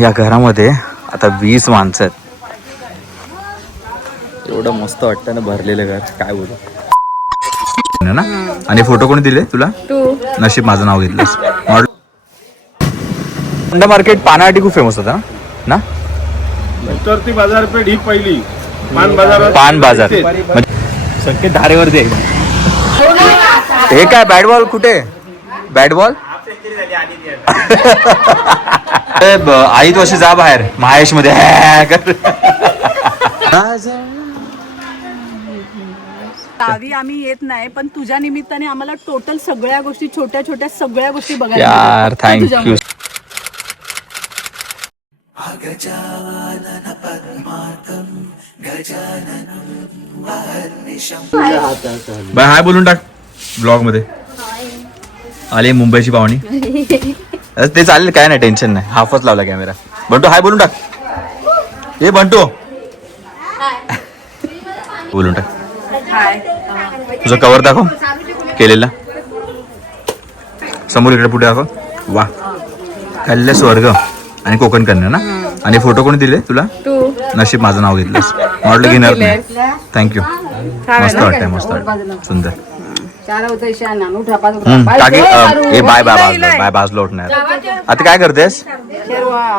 या घरामध्ये आता 20 माणसं आहेत. एवढं मस्त वाटतं ना भरलेलं घर, काय बोलू ना. आणि फोटो कोणी दिले तुला? तू. नशीब माझं नाव घेतलंस. अंडा मार्केट पानासाठी खूप फेमस होता ना. उत्तरती बाजारपेठ ही पहिली पान बाजार. पान बाजार सगळे धारेवरती आहे. हे काय बॅट बॉल कुठे? बॅट बॉल आई तू अशी जा बाहेर महेश मध्ये गावी आम्ही येत नाही, पण तुझ्या निमित्ताने आम्हाला टोटल सगळ्या गोष्टी, छोट्या छोट्या सगळ्या गोष्टी बघायला यार थँक्यू. बाय हाय बोलून टाक ब्लॉग मध्ये. आले मुंबईची पाहुणी. ते चालेल, काय नाही, टेन्शन नाही. हाफच लावला कॅमेरा. बंटू हाय बोलून टाक. ए बंटू बोलून टाक. तुझं कवर दाखव केलेला. समोर इकडे पुढे दाखव. वा कल्ले स्वर्ग आणि कोकण कन्या ना. आणि फोटो कोणी दिले तुला? तू. नशीब माझं नाव घेतलंस. म्हटलं घेणार नाही. थँक्यू. मस्त वाटतंय, मस्त वाटतंय, सुंदर. बाय बाय बाय बाजलो उठणार. आता काय करतेस?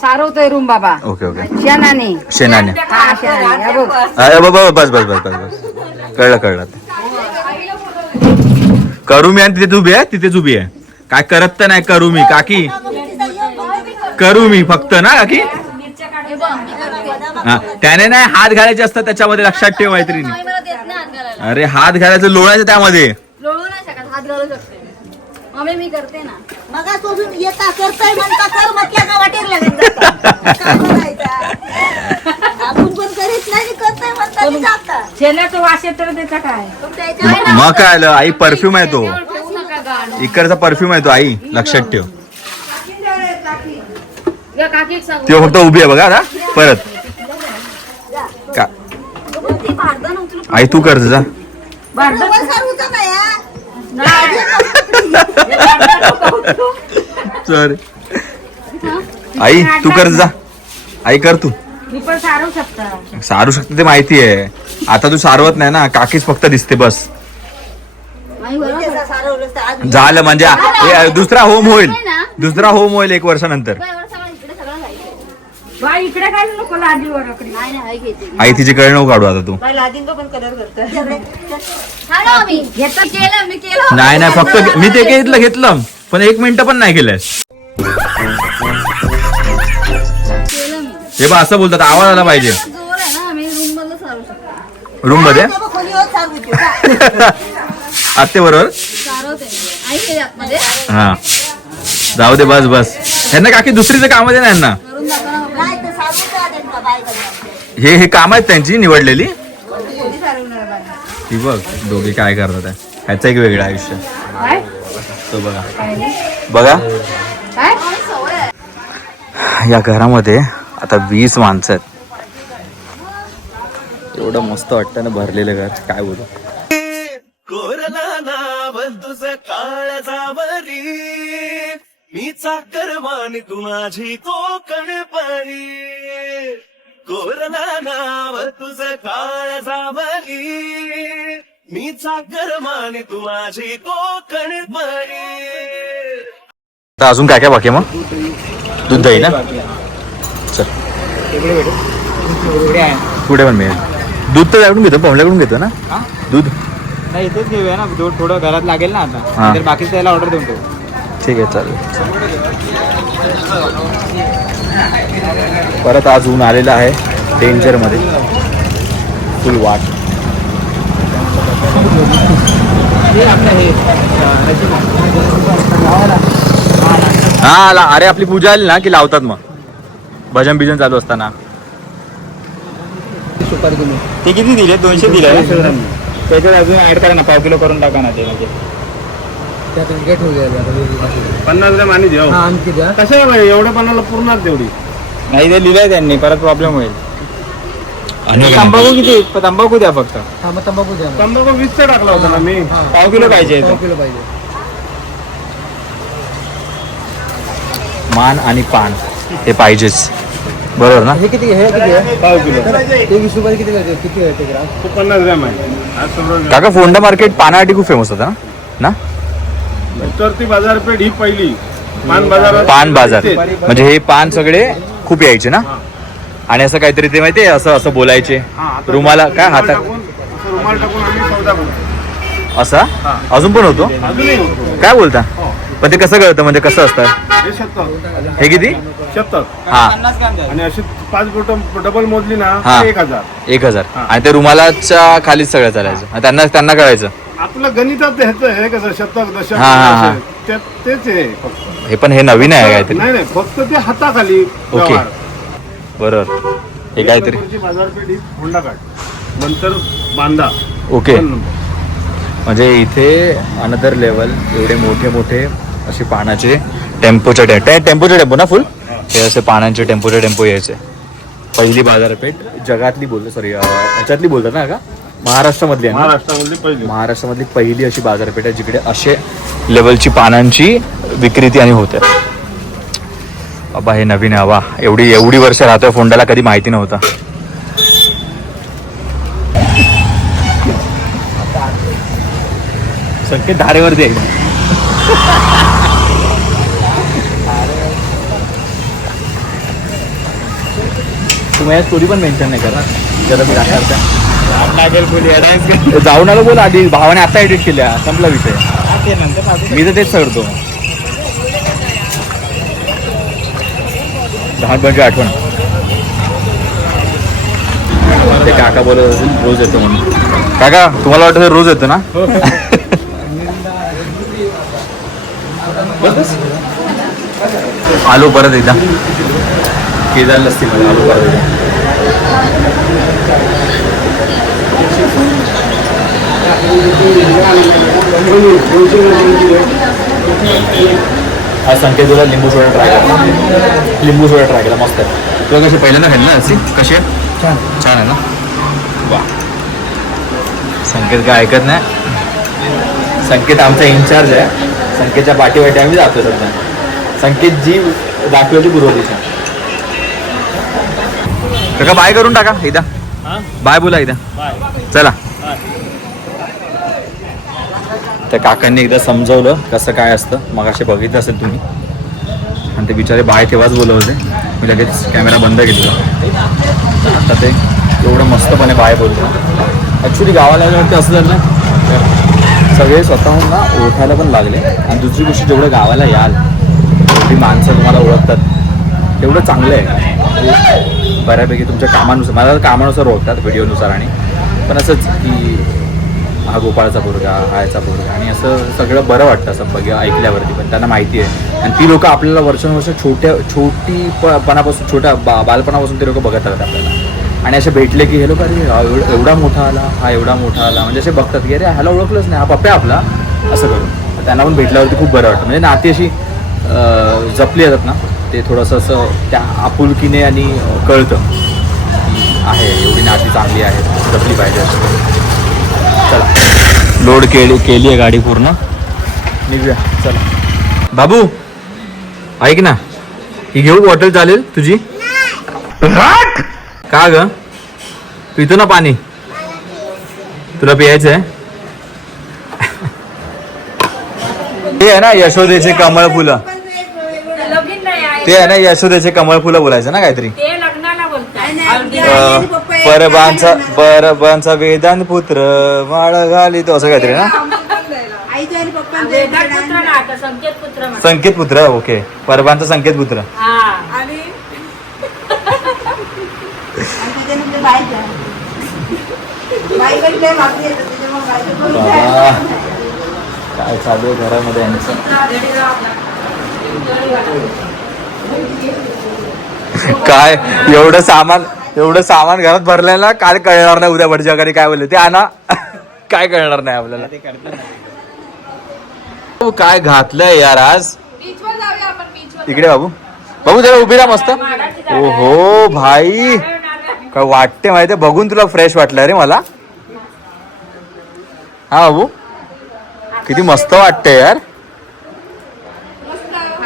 सारवतोय रूम बाबा. Okay okay. शेणाने शेणाने. बस बस बस बस बस कळलं कळलं. करू मी आणि तिथे उभी आहे, तिथेच उभी आहे. काय करत तर नाही. करू मी काकी, करू मी फक्त ना काकी. हा त्याने नाही हात घालायचे असतात त्याच्यामध्ये, लक्षात ठेव मैत्रिणी. अरे हात घालायचं, लोळायचं त्यामध्ये. लोळू नाही शकत, हात घालू शकते मम्मी. मी करते ना. मग सोडून येता करताय म्हणता कर म्हटलं का वाटेर लागेल. आपण पण करीत नाही, करताय म्हणता जाता. शेणाचं वास येतं त्याचा काय. मग काय आलं आई, परफ्यूम आहे तो. इकडचा परफ्यूम आहे तो आई, लक्षात ठेव. ते फक्त उभी आहे बघा आता परत. का आई तू कर जा. सर आई तू कर जा. आई कर तू. मी पण सारू शकता. सारू शकते ते माहिती आहे. आता तू सारवत नाही ना, काकीच फक्त दिसते बस. झालं म्हणजे दुसरा होम होईल. दुसरा होम होईल 1 वर्षानंतर. इकडे काय नको लादीवर. आई तिची कळ नको काढू आता तू. नाही नाही फक्त मी ते घेतलं पण 1 मिनिट पण नाही केलंय. हे बा असं बोलतात, आवाज आला पाहिजे रूम मध्ये. आत्ते बरोबर. हा जाऊ दे बस बस. ह्यांना काकी दुसरीचं काम आहे ना ह्यांना. हे काम आहेत त्यांची निवडलेली. ती बघ दोघे काय करतात. ह्याचं एक वेगळं आयुष्य. तो बघा बघा या घरामध्ये आता 20 माणसं आहेत. एवढं मस्त वाटतं ना भरलेलं घर, काय बोलू. मी चाकर मान तू माझी कोकण परी. कोरला नाव तुझं काळ जावली. मी चाकर मान तू माझी कोकण परी. अजून काय काय बाकी आहे मग? दूध दही ना. चल पुढे पण मिळेल. दूध तर त्याकडून घेतो, पमल्याकडून घेतो ना दूध. नाही इथेच घेऊया ना, दूध थोडं घरात लागेल ना आता. तर बाकी त्याला ऑर्डर देऊन ठेवू. ठीक आहे चालेल. परत आज ऊन आलेलं आहे डेंजर मध्ये, फुल वाट. हा अरे आपली पूजा आली ना की लावतात मग भजन बिजन चालू असताना. ते किती दिले? 200 दिले. त्याच्यात अजून ऍड करा ना, पाव किलो करून टाका ना. ते म्हणजे 50 ग्रॅम आणि देऊ. कसं आहे एवढं पन्नाला पूर्ण तेवढी नाही. ते लिहिलंय त्यांनी, परत प्रॉब्लेम होईल. तंबाखू किती? तंबाखू द्या फक्त. तंबाखू 20चा टाकला होता ना मी. पाव किलो पाहिजे. मान आणि पान हे पाहिजेच, बरोबर ना? हे किती आहे? पाव किलो. ते 20 रुपये किती आहे ते ग्राम? 50 ग्राम आहे. आज 100 ग्राम. काका फोंडा मार्केट पानासाठी खूप फेमस होता ना? उतरती बाजारपेठ ही पहिली पान बाजार. पान बाजार म्हणजे हे पान सगळे खूप यायचे ना, आणि असं काहीतरी ते माहितीये, असं असं बोलायचे रुमाला काय हातात रुमाल टाकून आम्ही सौदा करतो. असा अजून पण होतो. अजूनही होतो. काय बोलता? पण ते कसं कळतं, म्हणजे कसं असतं हे 70. हे किती? 70. हा आणि अशी 5 बोट डबल मोजली ना हा. 1000. 1000. आणि ते रुमालाच्या खालीच सगळं चालायचं, आणि त्यांना कळायचं. आपलं गणितात ह्याचं हे कसं शतक दशक हा, हा, हा. तेच आहे फक्त. हे पण हे नवीन आहे काहीतरी. नाही फक्त ते हाताखाली व्यवहार. बरोबर. हे काहीतरी कोल्हापूरची बाजारपेठ ही होंडा घाट नंतर बांदा. ओके. म्हणजे इथे अनदर लेवल, एवढे मोठे मोठे असे पानाचे टेम्पोचे टेम्पो ना फुल, हे असे पानांचे टेम्पो यायचे. पहिली बाजारपेठ जगातली ह्याच्यातली बोलतात ना का? महाराष्ट्रामधली आहे ना? महाराष्ट्रामधली पहिली अशी बाजारपेठ आहे जिकडे असे लेवलची पानांची विक्रेती आणि होते. बाबा हे नवीन आहे. वा, एवढी वर्ष राहतोय फोंड्याला, कधी माहिती नव्हतं. संकेत धारेवरती आहे. तुम्ही या स्टोरी पण मेन्शन नाही करा जरा मी दाखवता. जाऊन आलो बोल आधी, भावाने आता एडिट केल्या, संपला विषय. मी तर तेच करतो. लहानपणची आठवण. ते काका बोलत असेल रोज येतो म्हणून. काका तुम्हाला वाटतं रोज येतो ना? आलो परत एकदा केदार लस्सी मध्ये आलो परत एकदा. हा संकेत तुला लिंबू सोडा ट्राय केला मस्त आहे. तुला कसे पहिल्यांदा खाल्लं ना लस्सी? कशी आहे? छान आहे ना? वा. संकेत काय ऐकत नाही. संकेत आमचा इन्चार्ज आहे. संकेतच्या पाठी आम्ही जातो सध्या. संकेत जी दाखवली पूर्व दिशा. काका बाय करून टाका एकदा. बाय बोला एकदा. चला. त्या काकांनी एकदा समजवलं कसं काय असतं. मग असे बघितलं असेल तुम्ही, आणि ते बिचारे बाय तेव्हाच बोलत होते. मी लगेच कॅमेरा बंद केला. आता ते एवढं मस्तपणे बाय बोलतो. ॲक्च्युली गावाला आल्यावरती असं झालं ना, सगळे स्वतःहून ना ओळखायला पण लागले. आणि दुसरी गोष्ट, जेवढं गावाला याल तेवढी माणसं तुम्हाला ओळखतात तेवढं चांगलं आहे. बऱ्यापैकी तुमच्या कामानुसार, मला कामानुसार ओळखतात, व्हिडिओनुसार. आणि पण असंच की हा गोपाळचा पोरगा, हा याचा पोरगा, आणि असं सगळं बरं वाटतं असं ऐकल्यावरती. पण त्यांना माहिती आहे, आणि ती लोकं आपल्याला वर्षानुवर्ष छोट्या बालपणापासून ते लोक बघत राहतात आपल्याला. आणि असे भेटले की हे लोक अरे एवढा मोठा आला, हा एवढा मोठा आला, म्हणजे असे बघतात की अरे ह्याला ओळखलंच नाही, हा पप्पा आपला, असं करून त्यांना पण भेटल्यावरती खूप बरं वाटतं. म्हणजे नाती अशी जपली जातात ना, ते थोडंसं असं त्या आपुलकीने आणि कळतं की आहे एवढी नाती चांगली आहे, जपली पाहिजे. चला, लोड केली आहे गाडी पूर्ण, निघूया. चला बाबू ऐक ना, ही घेऊ बॉटल चालेल तुझी? का ग, पितो ना पाणी, तुला पियायचं आहे? ते आहे ना यशोदेचे कमळ फुलं, ते आहे ना यशोदेचे कमळ फुलं बोलायचं ना काहीतरी. परबांचा वेदांत पुत्र माळ घाली तो, असं काहीतरी ना. संकेत पुत्र, ओके, परबांचा संकेत पुत्र. काय चालू आहे घरामध्ये यांचं? काय एवढं सामान घरात भरलंय ना, काय कळणार नाही उद्या भटजाकडे काय बोलले ते आणा, काय कळणार नाही आपल्याला. काय घातलंय यार आज. इकडे बाबू, बाबू जरा उभी राहा मस्त. ओहो भाई, काय वाटते माहितीये, बघून तुला फ्रेश वाटलं रे मला. हा बाबू, किती मस्त वाटतंय यार.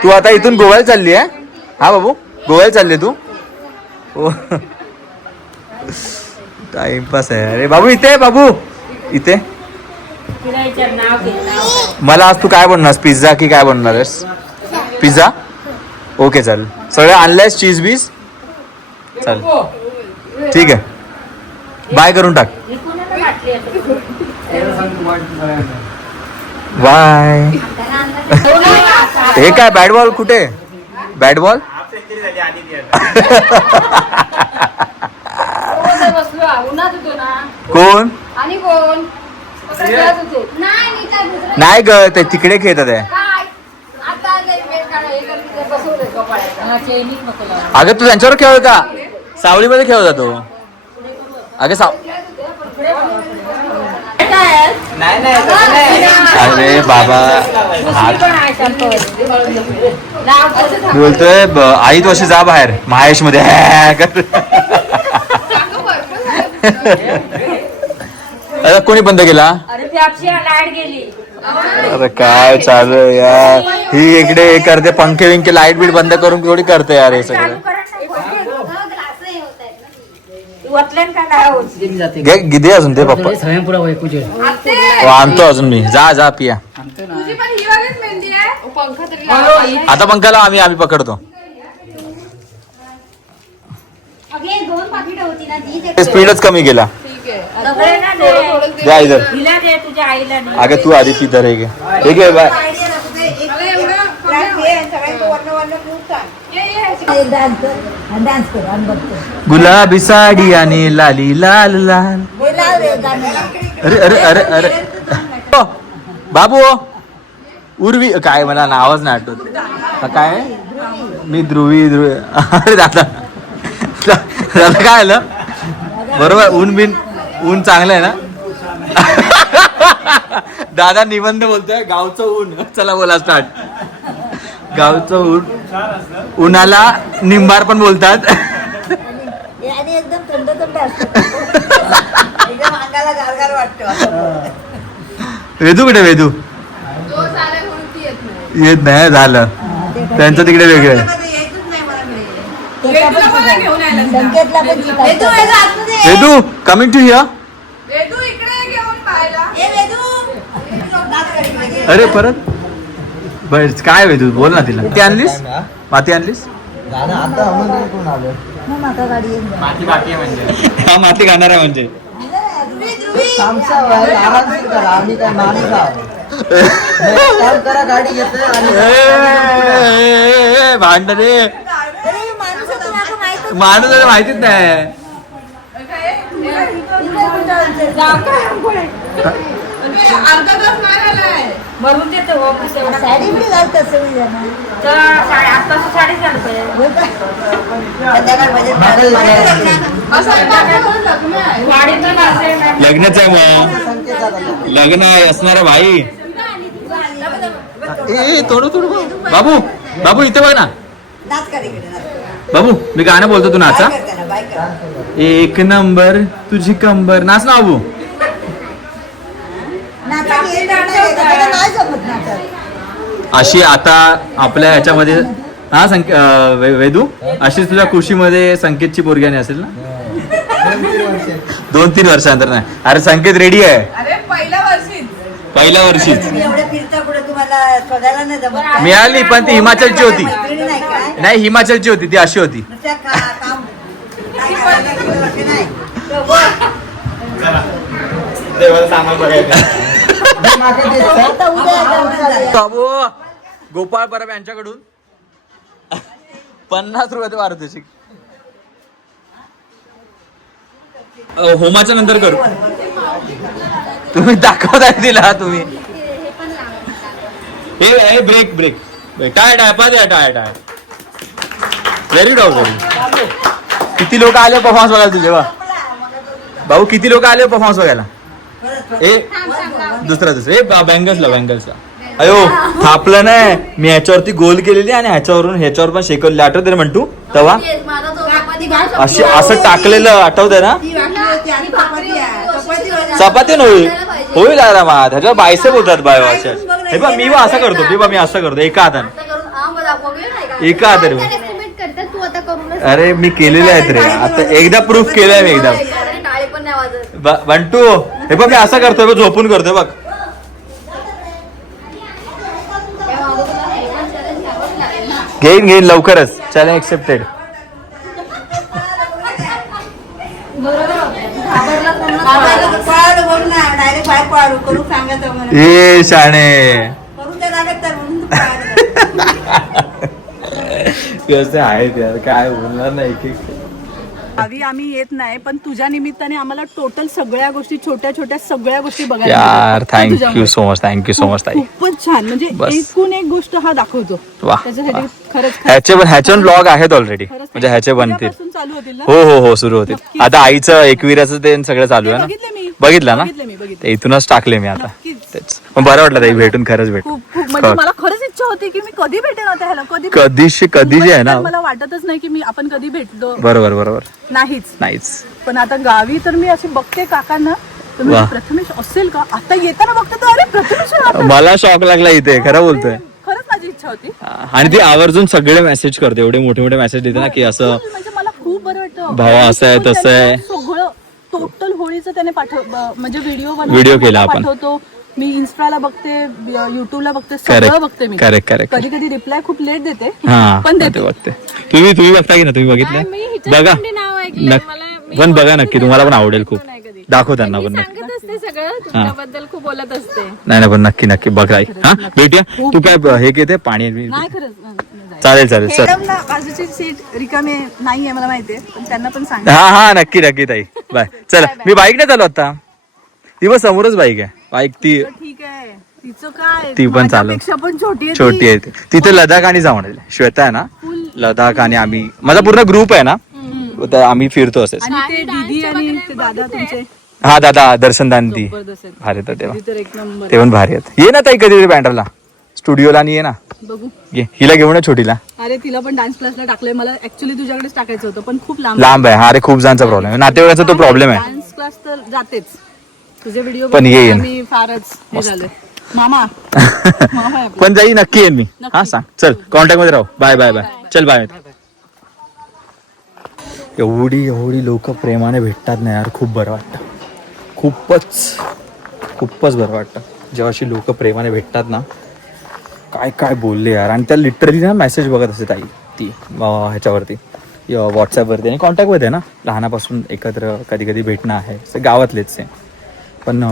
तू आता इथून गोव्याला चालली आहे? हा बाबू, गोव्याला चालले तू हो टाइमपास आहे. अरे बाबू इथे बाबू इथे मला आज तू काय बनणार पिझ्झा की काय बनणार आहेस? पिझ्झा ओके चालेल. सगळं आणलंयस चीज बीज चाल ठीक आहे बाय करून टाक बाय. हे काय बॅट बॉल कुठे बॅट बॉल कोण आणि कोण नाही ग ते तिकडे खेळतात आहे. अगं तू त्यांच्यावर खेळ का सावलीमध्ये खेळ जातो अगं अरे बाबा बोलतोय आई तू अशी जा बाहेर महेश मध्ये अरे कोणी बंद केला? अरे काय चालू आहे यार ही इकडे करते पंखे विंखे लाईट बीट बंद करून थोडी करते यार हे सगळं. गिदे अजून ते पप्पा आणतो अजून मी जा जा पिया आता पंखाला आम्ही पकडतो. स्पीडच कमी केला द्या इधर. अगं तू आधी पितर हे घे बाय. गुलाबी साडी आणि लाली लाल लाल. अरे अरे अरे अरे बाबू उर्वी काय मला नावच नाही आठवत काय मी ध्रुवी अरे दादा दादा काय आलं बरोबर ऊन बिन ऊन चांगलं आहे ना दादा निबंध बोलतोय गावचं ऊन चला बोला स्टार्ट. गावचं ऊन उन्हाला निंबार पण बोलतात. एकदम थंड थंड असतं एकदम अंगाला गारगार वाटतं. वेदू कुठे वेदू येत नाही झालं त्यांचं तिकडे वेगळं. वेदू कमिंग टू हिअर. अरे परत बस काय वेदू बोल ना तिला. माती आणलीस माती आणलीस हा माती खाणार आहे म्हणजे भांड रे माणूस माहितीच नाही. भरून देतो ऑफिस एवढा साडी बी घालत असेल तर आता साडी झालं लग्नच आहे मग लग्न आहे असणार भाई. ए थोडं थोडं बाबू बाबू इथे बघ ना बाबू मी गाणं बोलतो तू नाचा. एक नंबर तुझी कंबर नाच ना बाबू. अशी आता आपल्या ह्याच्यामध्ये हा वेदू अशीच तुझ्या कुशीमध्ये संकेतची पोरगी असेल ना 2-3 वर्षानंतर. नाही अरे संकेत रेडी आहे पहिल्या वर्षीच मिळाली पण ती हिमाचलची होती. नाही हिमाचलची होती ती अशी होती. गोपाळ परब यांच्याकडून 50 रुपये पारितोषिक. होमाच्या नंतर करू. तुम्ही दाखवताय तिला तुम्ही हे ब्रेक ब्रेक टाय टाय द्या tie tie. Very doubt very. किती लोक आले परफॉर्मन्स बघायला तुझे वा भाऊ किती लोक आले परफॉर्मन्स बघायला. ए दुसरा ए बँगल्सला अयो थापलं नाही मी ह्याच्यावरती गोल केलेली आणि ह्याच्यावर पण शेकवलेली आठवते रे म्हणतो तेव्हा अशी असं टाकलेलं आठवतंय ना. चपाती नव्हे होईल आरामात ह्याच्यावर बायसेप होतात बाय अशा. हे बा मी असं करतो मी असं करतो एका हाताने एका हाताने. तू आता अरे मी केलेले आहेत रे, आता एकदा प्रूफ केलंय मी एकदा. टाळी पण नाही वाजत. बंटू हे बघ मी असं करतोय बघ, झोपून करतोय बघ. काय मागं तुला हे पण challenge घ्यावंच लागेल ना. घेईन लवकरच. Challenge accepted. घाबरला पूर्ण पळालो बोल ना, डायरेक्ट बाहेर पळालो करू सांगायचं मला. ए शाणे करू त्या लागत तर म्हणून तू पळालो. कसे आहेत यार, काय बोलणार नाही की. गावी आम्ही येत नाही, पण तुझ्या निमित्ताने आम्हाला टोटल सगळ्या गोष्टी, छोट्या छोट्या सगळ्या गोष्टी बघायला यार मिळतात. थँक्यू तुझ्यामुळे. So much, thank you so much ताई. खूपच छान, म्हणजे बस. एकूण एक गोष्ट हा दाखवतो. वा त्याच्यासाठी खरंच ह्याचे ब्लॉग आहेत ऑलरेडी, म्हणजे ह्याचे बनतील. उद्यापासून चालू होतील ना. हो सुरू होतील. आता आईचं एकविराचं ते सगळं चालू आहे बघितले मी. ना, बघितलं ना, बघितले मी, बघितले. ते इथूनच टाकले मी आता. नक्कीच. तेच पण बरं वाटलं ताई भेटून, खरंच भेटून. खूप म्हणजे मला खरंच इच्छा होती की मी कधी भेटेन आता ह्याला, कधी कधी आहे ना. मला वाटतच नाही की आपण कधी भेटलो. बरोबर नाहीच. पण आता गावी तर मी अशी बघते काकांना, तर मी वा. प्रथमेश असेल का, आता येताना बघते तर अरे प्रथमेश आहे आता. मला शॉक लागला इथे, खरं बोलतोय. खरंच माझी इच्छा होती. आणि ती आवर्जून सगळे मेसेज करते, एवढे मोठे मेसेज देते ना की असं म्हणजे मला खूप बरं वाटतं. भावा असं आहे, तसं आहे. सगळं टोटल होळीचं त्याने म्हणजे व्हिडिओ व्हिडिओ केला आपण. पाठवतो. मी इन्स्टाला बघते, युट्यूबला बघते, सगळं बघते मी. करेक्ट कधी कधी रिप्लाय खूप लेट देते, हा पण ते देते. बघते. तुम्ही बघता की ना, तुम्ही बघितलं बघा. पण बघा नक्की, तुम्हाला पण आवडेल खूप. दाखव त्यांना पण नक्की. सांगत असते सगळं तुमच्याबद्दल, खूप बोलत असते. नाही पण नक्की बघा. हा भेटूया. तू काय हे घेते पाणी? नाही खरंच चालेल चल. मॅडमला बाजूची सीट रिकामी नाहीये मला माहितीये, पण त्यांना पण सांग. हा नक्की ताई. बाय. चला मी बाईक नाही चालू आता. ती बस समोरच बाईक आहे. बाईक ती ठीक आहे, तिचं काय, ती पण चालू. माझ्यापेक्षा पण छोटी आहे ती. छोटी आहे ती. तिथे लडाख आणि जाऊन श्वेता आहे ना, लडाख आणि आम्ही, माझा पूर्ण ग्रुप आहे ना, तर आम्ही फिरतो असेच. आणि ते दीदी आणि ते दादा तुमचे हा दादा दर्शन दांती जबरदस्त आहेत. भारी येतात तेव्हा. दीदी तर एक नंबर. ते पण भारी आहेत. ये ना ताई कधी बँड्राला, स्टुडिओला आणि ये ना. बघू. ये हिला घेऊन ये छोटीला. अरे तिला पण डान्स क्लासला टाकलंय. मला ऍक्च्युली तुझ्याकडेच टाकायचं होतं, पण खूप लांब आहे. हा अरे खूप जणांचा प्रॉब्लेम आहे, नातेवाईकांचा तो प्रॉब्लेम आहे. डान्स क्लास तर जातेच. तुझे व्हिडिओ पण येईन. मी फारच हे झालोय. मामा आहे आपला. पण जाई नक्की येईन मी. हा सांग. चल कॉन्टॅक्ट मध्ये राहू. बाय. चल बाय. एवढी लोक प्रेमाने भेटतात ना यार, खूप बरं वाटतं. खूपच बरं वाटतं जेव्हा अशी लोक प्रेमाने भेटतात ना. काय बोलले यार. आणि त्या लिटरली ना मेसेज बघत असते ताई ती ह्याच्यावरती, व्हॉट्सॲपवरती, आणि कॉन्टॅक्टमध्ये ना, लहानापासून एकत्र कधी भेटणं आहे, गावातलेच आहे. पण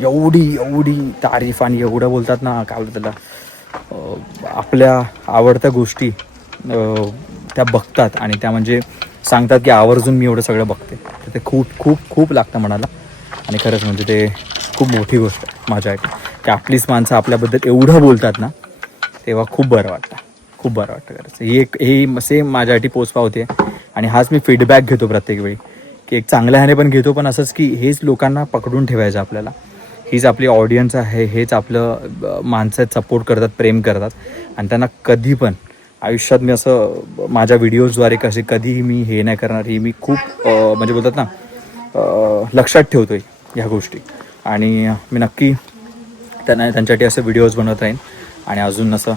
एवढी तारीफ आणि एवढं बोलतात ना, काय बोलतात त्याला, आपल्या आवडत्या गोष्टी त्या बघतात आणि त्या म्हणजे सांगतात की आवर्जून मी एवढं सगळं बघते. तर ते खूप लागतं मनाला. आणि खरंच म्हणजे ते खूप मोठी गोष्ट आहे माझ्यासाठी की आपलीच माणसं आपल्याबद्दल एवढं बोलतात ना, तेव्हा खूप बरं वाटतं खरंच. ही सेम माझ्यासाठी पोचपा होते. आणि हाच मी फीडबॅक घेतो प्रत्येक वेळी, की एक चांगल्या ह्याने पण घेतो, पण असंच की हेच लोकांना पकडून ठेवायचं आपल्याला. हीच आपली ऑडियन्स आहे, हेच आपलं माणसं सपोर्ट करतात, प्रेम करतात. आणि त्यांना कधी पण आयुष्यात मी असं माझ्या व्हिडिओजद्वारे कधीही मी हे नाही करणार, ही मी खूप म्हणजे बोलतात ना, लक्षात ठेवतोय ह्या गोष्टी. आणि मी नक्की त्यांच्यासाठी असं व्हिडिओज बनवत राहीन आणि अजून असं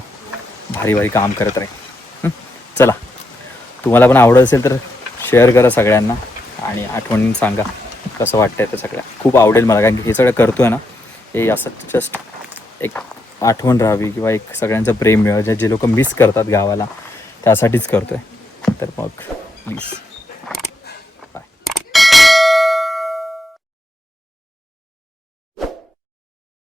भारी काम करत राहीन. चला, तुम्हाला पण आवडत असेल तर शेअर करा सगळ्यांना आणि आठवणीने सांगा कसं वाटतंय ते सगळ्या. खूप आवडेल मला, कारण की हे सगळं करतोय ना, हे असं जस्ट एक आठवण राहावी किंवा एक सगळ्यांचं प्रेम मिळावं, जे लोक मिस करतात गावाला, त्यासाठीच करतोय. तर मग प्लीज